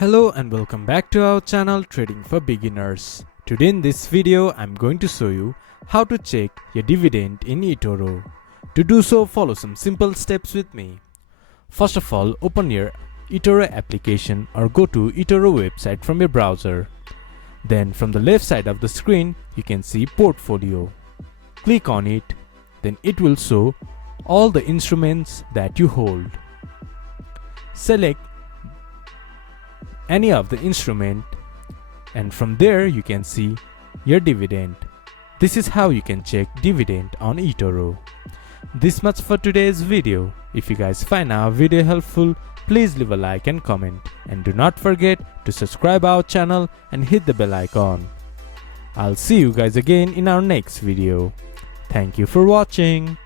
Hello and welcome back to our channel Trading for Beginners. Today in this video I'm going to show you how to check your dividend in Etoro. To do so, follow some simple steps with me. First of all, open your Etoro application or go to Etoro website from your browser. Then from the left side of the screen you can see portfolio. Click on it, then it will show all the instruments that you hold. Select any of the instrument and from there you can see your dividend. This is how you can check dividend on Etoro. This much for today's video. If you guys find our video helpful, please leave a like and comment, and do not forget to subscribe our channel and hit the bell icon. I'll see you guys again in our next video. Thank you for watching.